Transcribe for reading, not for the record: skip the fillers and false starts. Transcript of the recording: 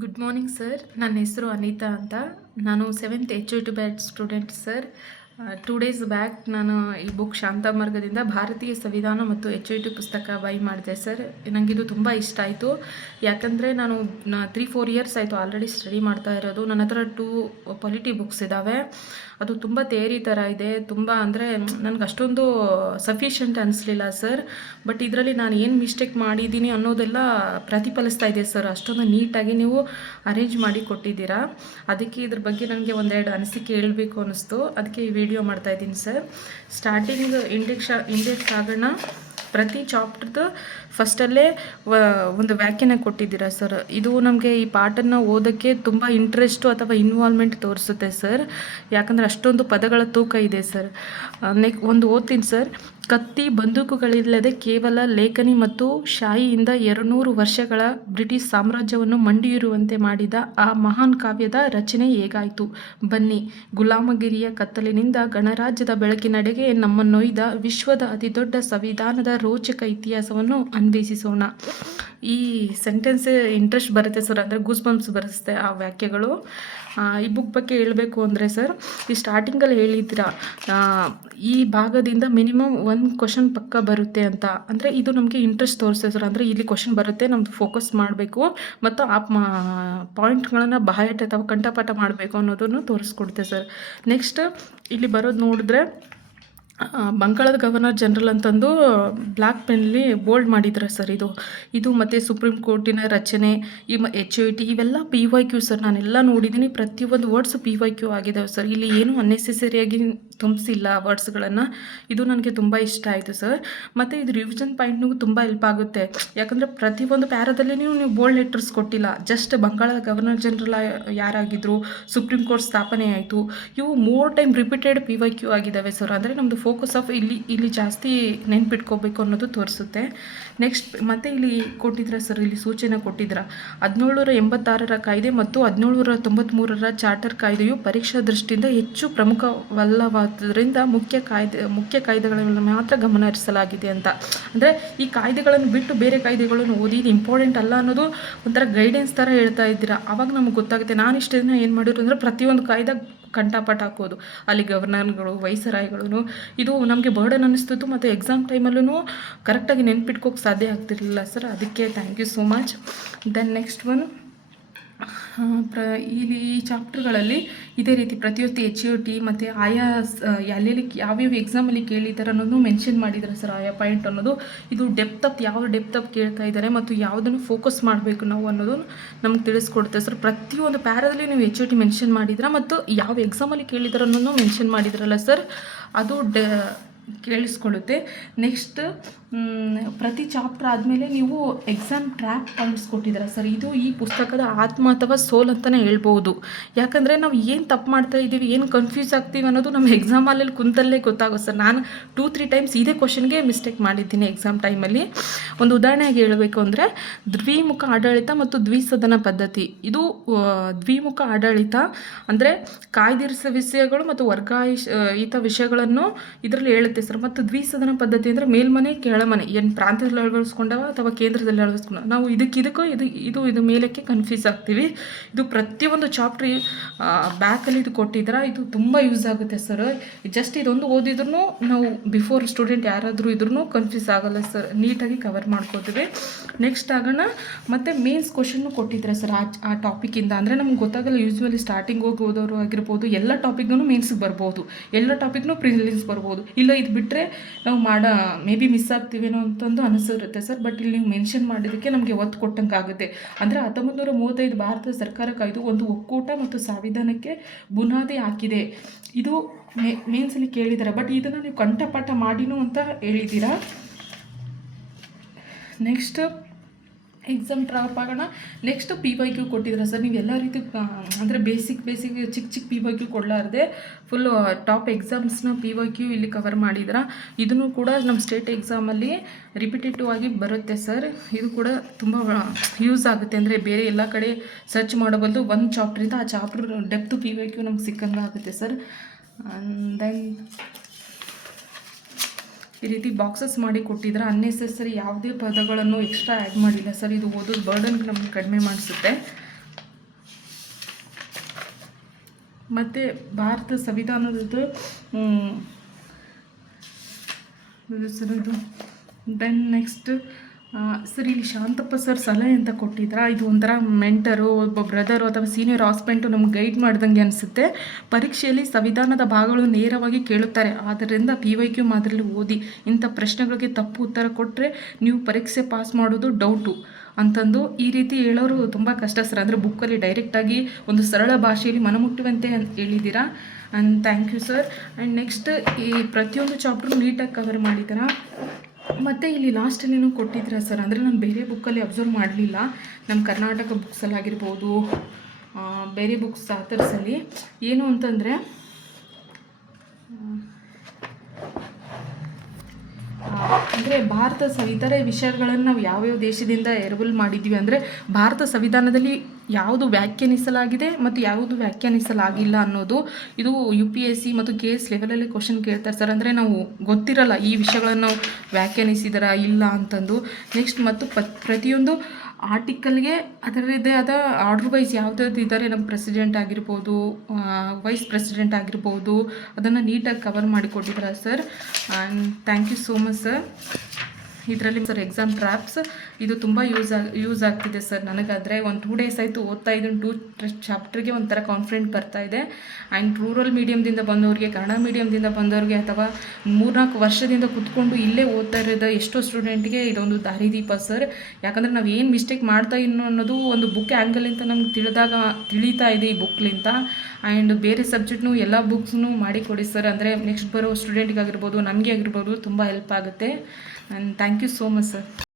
Good morning sir. ನನ್ನ ಹೆಸರು ಅನಿತಾ ಅಂತ. ನಾನು 7th HOT batch student sir. 2 days back ನಾನು ಈ ಬುಕ್ ಶಾಂತಮಾರ್ಗದಿಂದ ಭಾರತೀಯ ಸಂವಿಧಾನ ಮತ್ತು HOT ಪುಸ್ತಕ ಬೈ ಮಾಡಿದೆ ಸರ್. ನನಗಿದು ತುಂಬ ಇಷ್ಟ ಆಯಿತು. ಯಾಕಂದರೆ ನಾನು 3-4 ಇಯರ್ಸ್ ಆಯಿತು ಆಲ್ರೆಡಿ ಸ್ಟಡಿ ಮಾಡ್ತಾ ಇರೋದು. ನನ್ನ ಹತ್ರ 2 ಪೊಲಿಟಿ ಬುಕ್ಸ್ ಇದ್ದಾವೆ. ಅದು ತುಂಬ ಥಿಯರಿ ಥರ ಇದೆ. ತುಂಬ ಅಂದರೆ ನನಗೆ ಅಷ್ಟೊಂದು ಸಫಿಷಿಯೆಂಟ್ ಅನಿಸ್ಲಿಲ್ಲ ಸರ್. ಬಟ್ ಇದರಲ್ಲಿ ನಾನು ಏನು ಮಿಸ್ಟೇಕ್ ಮಾಡಿದ್ದೀನಿ ಅನ್ನೋದೆಲ್ಲ ಪ್ರತಿಫಲಿಸ್ತಾ ಇದೆ ಸರ್. ಅಷ್ಟೊಂದು ನೀಟಾಗಿ ನೀವು ಅರೇಂಜ್ ಮಾಡಿ ಕೊಟ್ಟಿದ್ದೀರಾ. ಅದಕ್ಕೆ ಇದ್ರ ಬಗ್ಗೆ ನನಗೆ ಒಂದೆರಡು ಅನಿಸಿಕೆ ಹೇಳಬೇಕು ಅನ್ನಿಸ್ತು. ಅದಕ್ಕೆ ಈ ವಿಡಿಯೋ ಮಾಡ್ತಾಯಿದ್ದೀನಿ ಸರ್. ಸ್ಟಾರ್ಟಿಂಗ್ ಇಂಡೆಕ್ಸ್ ಆಗೋಣ. ಪ್ರತಿ ಚಾಪ್ಟರ್ದು ಫಸ್ಟಲ್ಲೇ ಒಂದು ವ್ಯಾಖ್ಯಾನ ಕೊಟ್ಟಿದ್ದೀರಾ ಸರ್. ಇದು ನಮಗೆ ಈ ಪಾಠನ ಓದೋಕ್ಕೆ ತುಂಬ ಇಂಟ್ರೆಸ್ಟು ಅಥವಾ ಇನ್ವಾಲ್ವ್ಮೆಂಟ್ ತೋರಿಸುತ್ತೆ ಸರ್. ಯಾಕಂದರೆ ಅಷ್ಟೊಂದು ಪದಗಳ ತೂಕ ಇದೆ ಸರ್. ಒಂದು ಓದ್ತೀನಿ ಸರ್. ಕತ್ತಿ ಬಂದೂಕುಗಳಿಲ್ಲದೆ ಕೇವಲ ಲೇಖನಿ ಮತ್ತು ಶಾಹಿಯಿಂದ 200 ವರ್ಷಗಳ ಬ್ರಿಟಿಷ್ ಸಾಮ್ರಾಜ್ಯವನ್ನು ಮಂಡಿಯಿರುವಂತೆ ಮಾಡಿದ ಆ ಮಹಾನ್ ಕಾವ್ಯದ ರಚನೆ ಹೇಗಾಯಿತು? ಬನ್ನಿ, ಗುಲಾಮಗಿರಿಯ ಕತ್ತಲಿನಿಂದ ಗಣರಾಜ್ಯದ ಬೆಳಕಿನೆಡೆಗೆ ನಮ್ಮನ್ನೊಯ್ದ ವಿಶ್ವದ ಅತಿದೊಡ್ಡ ಸಂವಿಧಾನದ ರೋಚಕ ಇತಿಹಾಸವನ್ನು ಅನ್ವೇಷಿಸೋಣ. ಈ ಸೆಂಟೆನ್ಸ್ ಇಂಟ್ರೆಸ್ಟ್ ಬರುತ್ತೆ ಸರ್. ಅಂದರೆ ಗೂಸ್ ಬಂಪ್ಸ್ ಬರುತ್ತೆ ಆ ವಾಕ್ಯಗಳು. ಈ ಬುಕ್ ಬಗ್ಗೆ ಹೇಳಬೇಕು ಅಂದರೆ ಸರ್, ಈ ಸ್ಟಾರ್ಟಿಂಗಲ್ಲಿ ಹೇಳಿದ್ದೀರಾ ಈ ಭಾಗದಿಂದ ಮಿನಿಮಮ್ 1 ಕ್ವಶನ್ ಪಕ್ಕ ಬರುತ್ತೆ ಅಂತ. ಅಂದರೆ ಇದು ನಮಗೆ ಇಂಟ್ರೆಸ್ಟ್ ತೋರಿಸ್ತದೆ ಸರ್. ಅಂದರೆ ಇಲ್ಲಿ ಕ್ವಶನ್ ಬರುತ್ತೆ, ನಮ್ದು ಫೋಕಸ್ ಮಾಡಬೇಕು ಮತ್ತು ಆ ಪಾಯಿಂಟ್ಗಳನ್ನು ಬಾಯಾಟ ಅಥವಾ ಕಂಠಪಾಠ ಮಾಡಬೇಕು ಅನ್ನೋದನ್ನು ತೋರಿಸ್ಕೊಡುತ್ತೆ ಸರ್. ನೆಕ್ಸ್ಟ್ ಇಲ್ಲಿ ಬರೋದು ನೋಡಿದ್ರೆ ಬಂಗಾಳದ ಗವರ್ನರ್ ಜನರಲ್ ಅಂತಂದು ಬ್ಲ್ಯಾಕ್ ಪೆನ್ಲಿ ಬೋಲ್ಡ್ ಮಾಡಿದ್ದಾರೆ ಸರ್. ಇದು ಮತ್ತು ಸುಪ್ರೀಂ ಕೋರ್ಟಿನ ರಚನೆ, ಈ HOT ಇವೆಲ್ಲ PYQ ಸರ್. ನಾನೆಲ್ಲ ನೋಡಿದ್ದೀನಿ. ಪ್ರತಿಯೊಂದು ವರ್ಡ್ಸ್ PYQ ಆಗಿದ್ದಾವೆ ಸರ್. ಇಲ್ಲಿ ಏನು ಅನ್ನೆಸೆಸರಿಯಾಗಿ ತುಂಬಿಸಿಲ್ಲ ವರ್ಡ್ಸ್ಗಳನ್ನು. ಇದು ನನಗೆ ತುಂಬ ಇಷ್ಟ ಆಯಿತು ಸರ್. ಮತ್ತು ಇದು ರಿವಿಷನ್ ಪಾಯಿಂಟ್ನಿಗೂ ತುಂಬ ಹೆಲ್ಪ್ ಆಗುತ್ತೆ. ಯಾಕಂದರೆ ಪ್ರತಿಯೊಂದು ಪ್ಯಾರಾದಲ್ಲಿ ನೀವು ಬೋಲ್ಡ್ ಲೆಟರ್ಸ್ ಕೊಟ್ಟಿಲ್ಲ. ಜಸ್ಟ್ ಬಂಗಾಳದ ಗವರ್ನರ್ ಜನರಲ್ ಯಾರಾಗಿದ್ದರು, ಸುಪ್ರೀಂ ಕೋರ್ಟ್ ಸ್ಥಾಪನೆ ಆಯಿತು, ಇವು ಮೋರ್ ಟೈಮ್ ರಿಪೀಟೆಡ್ PYQ ಆಗಿದ್ದಾವೆ ಸರ್. ಅಂದರೆ ನಮ್ಮದು ಫೋಕಸ್ ಆಫ್ ಇಲ್ಲಿ ಜಾಸ್ತಿ ನೆನ್ಪಿಟ್ಕೋಬೇಕು ಅನ್ನೋದು ತೋರಿಸುತ್ತೆ. ನೆಕ್ಸ್ಟ್ ಮತ್ತೆ ಇಲ್ಲಿ ಕೊಟ್ಟಿದ್ರ ಸರ್, ಇಲ್ಲಿ ಸೂಚನೆ ಕೊಟ್ಟಿದ್ರ 1786ರ ಕಾಯ್ದೆ ಮತ್ತು 1793ರ ಚಾರ್ಟರ್ ಕಾಯ್ದೆಯು ಪರೀಕ್ಷಾ ದೃಷ್ಟಿಯಿಂದ ಹೆಚ್ಚು ಪ್ರಮುಖವಲ್ಲವಾದ್ದರಿಂದ ಮುಖ್ಯ ಕಾಯ್ದೆಗಳನ್ನು ಮಾತ್ರ ಗಮನ ಹರಿಸಲಾಗಿದೆ ಅಂತ. ಅಂದರೆ ಈ ಕಾಯ್ದೆಗಳನ್ನು ಬಿಟ್ಟು ಬೇರೆ ಕಾಯ್ದೆಗಳನ್ನು ಓದಿ ಇದು ಇಂಪಾರ್ಟೆಂಟ್ ಅಲ್ಲ ಅನ್ನೋದು ಒಂಥರ ಗೈಡೆನ್ಸ್ ಥರ ಹೇಳ್ತಾ ಇದ್ದೀರಾ. ಆವಾಗ ನಮಗೆ ಗೊತ್ತಾಗುತ್ತೆ. ನಾನು ಇಷ್ಟು ದಿನ ಏನು ಮಾಡಿದ್ರು ಅಂದರೆ ಪ್ರತಿಯೊಂದು ಕಾಯ್ದೆ ಕಂಠಪಾಠ ಹಾಕೋದು, ಅಲ್ಲಿ ಗವರ್ನರ್ಗಳು, ವೈಸರಾಯ್ಗಳು, ಇದು ನಮಗೆ ಬರ್ಡನ್ ಅನ್ನಿಸ್ತಿತ್ತು. ಮತ್ತು ಎಕ್ಸಾಮ್ ಟೈಮಲ್ಲೂ ಕರೆಕ್ಟಾಗಿ ನೆನ್ಪಿಟ್ಕೋಕ್ಕೆ ಸಾಧ್ಯ ಆಗ್ತಿರಲಿಲ್ಲ ಸರ್. ಅದಕ್ಕೆ thank you so much. Then next one, ಇಲ್ಲಿ ಈ ಚಾಪ್ಟರ್ಗಳಲ್ಲಿ ಇದೇ ರೀತಿ ಪ್ರತಿಯೊಂದು HOT ಮತ್ತು ಆಯಾ ಎಲ್ಲೆಲ್ಲಿ ಯಾವ್ಯಾವ ಎಕ್ಸಾಮಲ್ಲಿ ಕೇಳಿದ್ದಾರೆ ಅನ್ನೋದು ಮೆನ್ಷನ್ ಮಾಡಿದ್ದಾರೆ ಸರ್. ಆಯಾ ಪಾಯಿಂಟ್ ಅನ್ನೋದು ಇದು ಯಾವ ಡೆಪ್ತ್ ಅಪ್ ಕೇಳ್ತಾ ಇದ್ದಾರೆ ಮತ್ತು ಯಾವುದನ್ನು ಫೋಕಸ್ ಮಾಡಬೇಕು ನಾವು ಅನ್ನೋದು ನಮ್ಗೆ ತಿಳಿಸ್ಕೊಡುತ್ತೆ ಸರ್. ಪ್ರತಿಯೊಂದು ಪ್ಯಾರಾದಲ್ಲಿ ನೀವು HOT ಮೆನ್ಷನ್ ಮಾಡಿದ್ರೆ ಮತ್ತು ಯಾವ ಎಕ್ಸಾಮಲ್ಲಿ ಕೇಳಿದ್ದಾರೆ ಅನ್ನೋದು ಮೆನ್ಷನ್ ಮಾಡಿದ್ರಲ್ಲ ಸರ್, ಅದು ಕೇಳಿಸ್ಕೊಳ್ಳುತ್ತೆ. ನೆಕ್ಸ್ಟ್ ಪ್ರತಿ ಚಾಪ್ಟರ್ ಆದಮೇಲೆ ನೀವು ಎಕ್ಸಾಮ್ ಟ್ರ್ಯಾಪ್ ಪಾಯಿಂಟ್ಸ್ ಕೊಟ್ಟಿದ್ದೀರಾ ಸರ್. ಇದು ಈ ಪುಸ್ತಕದ ಆತ್ಮ ಅಥವಾ ಸೋಲ್ ಅಂತಲೇ ಹೇಳ್ಬೋದು. ಯಾಕಂದರೆ ನಾವು ಏನು ತಪ್ಪು ಮಾಡ್ತಾ ಇದ್ದೀವಿ, ಏನು ಕನ್ಫ್ಯೂಸ್ ಆಗ್ತೀವಿ ಅನ್ನೋದು ನಮ್ಮ ಎಕ್ಸಾಮಲ್ಲಿ ಕುಂತಲ್ಲೇ ಗೊತ್ತಾಗುತ್ತೆ ಸರ್. ನಾನು 2-3 ಟೈಮ್ಸ್ ಇದೇ ಕ್ವಶನ್ಗೆ ಮಿಸ್ಟೇಕ್ ಮಾಡಿದ್ದೀನಿ ಎಕ್ಸಾಮ್ ಟೈಮಲ್ಲಿ. ಒಂದು ಉದಾಹರಣೆಯಾಗಿ ಹೇಳಬೇಕು ಅಂದರೆ ದ್ವಿಮುಖ ಆಡಳಿತ ಮತ್ತು ದ್ವಿಸದನ ಪದ್ಧತಿ. ಇದು ದ್ವಿಮುಖ ಆಡಳಿತ ಅಂದರೆ ಕಾಯ್ದಿರಿಸಿದ ವಿಷಯಗಳು ಮತ್ತು ವರ್ಗಾಯಿತ ವಿಷಯಗಳನ್ನು ಇದರಲ್ಲಿ ಹೇಳುತ್ತೆ ಸರ್. ಮತ್ತು ದ್ವಿಸದನ ಪದ್ಧತಿ ಅಂದರೆ ಮೇಲ್ಮನೆ ಕೆಳಮನೆ, ಏನು ಪ್ರಾಂತ್ಯದಲ್ಲಿ ಅಳವಡಿಸ್ಕೊಂಡವ ಅಥವಾ ಕೇಂದ್ರದಲ್ಲಿ ಅಳವಡಿಸ್ಕೊಂಡ, ನಾವು ಇದಕ್ಕೂ ಇದು ಮೇಲಕ್ಕೆ ಕನ್ಫ್ಯೂಸ್ ಆಗ್ತೀವಿ. ಇದು ಪ್ರತಿಯೊಂದು ಚಾಪ್ಟ್ರಿ ಬ್ಯಾಕಲ್ಲಿ ಇದು ಕೊಟ್ಟಿದ್ರೆ ಇದು ತುಂಬ ಯೂಸ್ ಆಗುತ್ತೆ ಸರ್. ಜಸ್ಟ್ ಇದೊಂದು ಓದಿದ್ರೂ ನಾವು ಬಿಫೋರ್ ಸ್ಟೂಡೆಂಟ್ ಯಾರಾದರೂ ಇದ್ರೂ ಕನ್ಫ್ಯೂಸ್ ಆಗೋಲ್ಲ ಸರ್. ನೀಟಾಗಿ ಕವರ್ ಮಾಡ್ಕೋತೀವಿ. ನೆಕ್ಸ್ಟ್ ಆಗೋಣ. ಮತ್ತು ಮೇನ್ಸ್ ಕ್ವಶನ್ನು ಕೊಟ್ಟಿದ್ರೆ ಸರ್ ಆ ಟಾಪಿಕಿಂದ. ಅಂದರೆ ನಮ್ಗೆ ಗೊತ್ತಾಗಲ್ಲ. ಯೂಸ್ವಲಿ ಸ್ಟಾರ್ಟಿಂಗ್ ಹೋಗಿ ಓದೋರು ಆಗಿರ್ಬೋದು, ಎಲ್ಲ ಟಾಪಿಕ್ಗೂ ಮೇನ್ಸ್ಗೆ ಬರ್ಬೋದು, ಎಲ್ಲ ಟಾಪಿಕ್ನೂ ಪ್ರಿಲಿಮ್ಸ್ ಬರ್ಬೋದು. ಇಲ್ಲ ಇದು ಬಿಟ್ಟರೆ ನಾವು ಮೇ ಬಿ ಮಿಸ್ ಆಗ್ತೀವೇನೋ ಅಂತಂದು ಅನಿಸಿರುತ್ತೆ ಸರ್. ಬಟ್ ಇಲ್ಲಿ ನೀವು ಮೆನ್ಷನ್ ಮಾಡಿದ್ದಕ್ಕೆ ನಮಗೆ ಒತ್ತು ಕೊಟ್ಟಂಗೆ ಆಗುತ್ತೆ. ಅಂದರೆ 1935 ಭಾರತ ಸರ್ಕಾರ ಕಾಯ್ದು ಒಂದು ಒಕ್ಕೂಟ ಮತ್ತು ಸಂವಿಧಾನಕ್ಕೆ ಬುನಾದಿ ಹಾಕಿದೆ. ಇದು ಮೇನ್ಸಲ್ಲಿ ಕೇಳಿದ್ದಾರೆ. ಬಟ್ ಇದನ್ನು ನೀವು ಕಂಠಪಾಠ ಮಾಡಿನೂ ಅಂತ ಹೇಳಿದ್ದೀರಾ. ನೆಕ್ಸ್ಟ್ ಎಕ್ಸಾಮ್ ಟ್ರಾಪ್ ಆಗೋಣ. ನೆಕ್ಸ್ಟ್ PYQ ಕೊಟ್ಟಿದ್ದೀರಾ ಸರ್. ನೀವು ಎಲ್ಲ ರೀತಿ ಅಂದರೆ ಬೇಸಿಕ್ ಚಿಕ್ಕ PYQ ಕೊಡಲಾರ್ದೆ ಫುಲ್ಲು ಟಾಪ್ ಎಕ್ಸಾಮ್ಸ್ನ PYQ ಇಲ್ಲಿ ಕವರ್ ಮಾಡಿದ್ದೀರಾ. ಇದನ್ನು ಕೂಡ ನಮ್ಮ ಸ್ಟೇಟ್ ಎಕ್ಸಾಮಲ್ಲಿ ರಿಪಿಟೇಟಿವ್ ಆಗಿ ಬರುತ್ತೆ ಸರ್. ಇದು ಕೂಡ ತುಂಬ ಯೂಸ್ ಆಗುತ್ತೆ. ಅಂದರೆ ಬೇರೆ ಎಲ್ಲ ಕಡೆ ಸರ್ಚ್ ಮಾಡಬಲ್ದು ಒಂದು ಚಾಪ್ಟ್ರಿಂದ ಆ ಚಾಪ್ಟರ್ ಡೆಪ್ತ್ PYQ ನಮ್ಗೆ ಸಿಕ್ಕಂಗೆ ಆಗುತ್ತೆ ಸರ್. ದೆನ್ ಈ ರೀತಿ ಬಾಕ್ಸಸ್ ಮಾಡಿ ಕೊಟ್ಟಿದ್ರೆ ಅನ್ನೆಸೆಸರಿ ಯಾವುದೇ ಪದಗಳನ್ನು ಎಕ್ಸ್ಟ್ರಾ ಆ್ಯಡ್ ಮಾಡಿಲ್ಲ ಸರ್. ಇದು ಓದೋದು ಬರ್ಡನ್ ನಮಗೆ ಕಡಿಮೆ ಮಾಡಿಸುತ್ತೆ. ಮತ್ತು ಭಾರತ ಸಂವಿಧಾನದ್ದು ಸರ್ ಇದು ದೆನ್ ನೆಕ್ಸ್ಟ್ ಸರ್ ಇಲ್ಲಿ ಶಾಂತಪ್ಪ ಸರ್ ಸಲಹೆ ಅಂತ ಕೊಟ್ಟಿದ್ರ, ಇದು ಒಂಥರ ಮೆಂಟರು, ಒಬ್ಬ ಬ್ರದರು ಅಥವಾ ಸೀನಿಯರ್ ಹಾಸ್ಪೆಂಟು ನಮ್ಗೆ ಗೈಡ್ ಮಾಡ್ದಂಗೆ ಅನಿಸುತ್ತೆ. ಪರೀಕ್ಷೆಯಲ್ಲಿ ಸಂವಿಧಾನದ ಭಾಗಗಳು ನೇರವಾಗಿ ಕೇಳುತ್ತಾರೆ, ಆದ್ದರಿಂದ PYQ ಮಾದರಿಯಲ್ಲಿ ಓದಿ. ಇಂಥ ಪ್ರಶ್ನೆಗಳಿಗೆ ತಪ್ಪು ಉತ್ತರ ಕೊಟ್ಟರೆ ನೀವು ಪರೀಕ್ಷೆ ಪಾಸ್ ಮಾಡೋದು ಡೌಟು ಅಂತಂದು ಈ ರೀತಿ ಹೇಳೋರು ತುಂಬ ಕಷ್ಟ ಸರ್. ಅಂದರೆ ಬುಕ್ಕಲ್ಲಿ ಡೈರೆಕ್ಟಾಗಿ ಒಂದು ಸರಳ ಭಾಷೆಯಲ್ಲಿ ಮನಮುಟ್ಟುವಂತೆ ಹೇಳಿದ್ದೀರಾ. And thank you sir. And next ಈ ಪ್ರತಿಯೊಂದು ಚಾಪ್ಟ್ರು ನೀಟಾಗಿ ಕವರ್ ಮಾಡಿದ್ದೀರಾ. ಮತ್ತು ಇಲ್ಲಿ ಲಾಸ್ಟಲ್ಲಿನೂ ಕೊಟ್ಟಿದ್ದೀರಾ ಸರ್. ಅಂದರೆ ನಾನು ಬೇರೆ ಬುಕ್ಕಲ್ಲಿ ಅಬ್ಸರ್ವ್ ಮಾಡಲಿಲ್ಲ, ನಮ್ಮ ಕರ್ನಾಟಕ ಬುಕ್ಸಲ್ಲಾಗಿರ್ಬೋದು, ಬೇರೆ ಬುಕ್ಸ್ ಆಥರ್ಸಲ್ಲಿ ಏನು ಅಂತಂದರೆ ಅಂದರೆ ಭಾರತ ಇತರೆ ವಿಷಯಗಳನ್ನು ನಾವು ಯಾವ್ಯಾವ ದೇಶದಿಂದ ಎರವಲು ಮಾಡಿದ್ದೀವಿ ಅಂದರೆ ಭಾರತ ಸಂವಿಧಾನದಲ್ಲಿ ಯಾವುದು ವ್ಯಾಖ್ಯಾನಿಸಲಾಗಿದೆ ಮತ್ತು ಯಾವುದು ವ್ಯಾಖ್ಯಾನಿಸಲಾಗಿಲ್ಲ ಅನ್ನೋದು ಇದು UPSC ಮತ್ತು KS ಲೆವೆಲಲ್ಲಿ ಕ್ವಶನ್ ಕೇಳ್ತಾರೆ ಸರ್. ಅಂದರೆ ನಾವು ಗೊತ್ತಿರಲ್ಲ ಈ ವಿಷಯಗಳನ್ನು ವ್ಯಾಖ್ಯಾನಿಸಿದಾರಾ ಇಲ್ಲ ಅಂತಂದು. ನೆಕ್ಸ್ಟ್ ಮತ್ತು ಪ್ರತಿಯೊಂದು ಆರ್ಟಿಕಲ್ಗೆ ಅದರದ್ದೇ ಆದ ಆರ್ಡ್ರ್ ವೈಸ್ ಯಾವುದಾದ್ರು ಇದ್ದಾರೆ, ನಮ್ಮ ಪ್ರೆಸಿಡೆಂಟ್ ಆಗಿರ್ಬೋದು, ವೈಸ್ ಪ್ರೆಸಿಡೆಂಟ್ ಆಗಿರ್ಬೋದು, ಅದನ್ನು ನೀಟಾಗಿ ಕವರ್ ಮಾಡಿಕೊಟ್ಟಿದ್ದಾರೆ sir. And thank you so much sir. ಇದರಲ್ಲಿ ಸರ್ ಎಕ್ಸಾಮ್ ಟ್ರ್ಯಾಪ್ಸ್ ಇದು ತುಂಬ ಯೂಸ್ ಆಗ್ತಿದೆ ಸರ್ ನನಗಾದರೆ. ಒಂದು 2 ಡೇಸ್ ಆಯಿತು ಓದ್ತಾ ಇದ್ದೀನಿ. 2 ಚಾಪ್ಟ್ರಿಗೆ ಒಂಥರ ಕಾನ್ಫಿಡೆಂಟ್ ಬರ್ತಾ ಇದೆ. ಆ್ಯಂಡ್ ರೂರಲ್ ಮೀಡಿಯಮ್ದಿಂದ ಬಂದವ್ರಿಗೆ, ಕನ್ನಡ ಮೀಡಿಯಮ್ದಿಂದ ಬಂದವ್ರಿಗೆ, ಅಥವಾ 3-4 ವರ್ಷದಿಂದ ಕೂತ್ಕೊಂಡು ಇಲ್ಲೇ ಓದ್ತಾ ಇರೋದು ಎಷ್ಟೋ ಸ್ಟೂಡೆಂಟ್ಗೆ ಇದೊಂದು ದಾರಿದೀಪ ಸರ್. ಯಾಕಂದರೆ ನಾವು ಏನು ಮಿಸ್ಟೇಕ್ ಮಾಡ್ತಾ ಇನ್ನು ಅನ್ನೋದು ಒಂದು ಬುಕ್ ಆ್ಯಂಗಲಿಂದ ನಮ್ಗೆ ತಿಳಿತಾ ಇದೆ ಈ ಬುಕ್ಲಿಂದ. ಆ್ಯಂಡ್ ಬೇರೆ ಸಬ್ಜೆಕ್ಟ್ನು ಎಲ್ಲ ಬುಕ್ಸ್ನು ಮಾಡಿಕೊಡಿ ಸರ್. ಅಂದರೆ ನೆಕ್ಸ್ಟ್ ಬರೋ ಸ್ಟೂಡೆಂಟ್ಗಾಗಿರ್ಬೋದು, ನಮಗೆ ಆಗಿರ್ಬೋದು ತುಂಬ ಹೆಲ್ಪ್ ಆಗುತ್ತೆ. And thank you so much sir.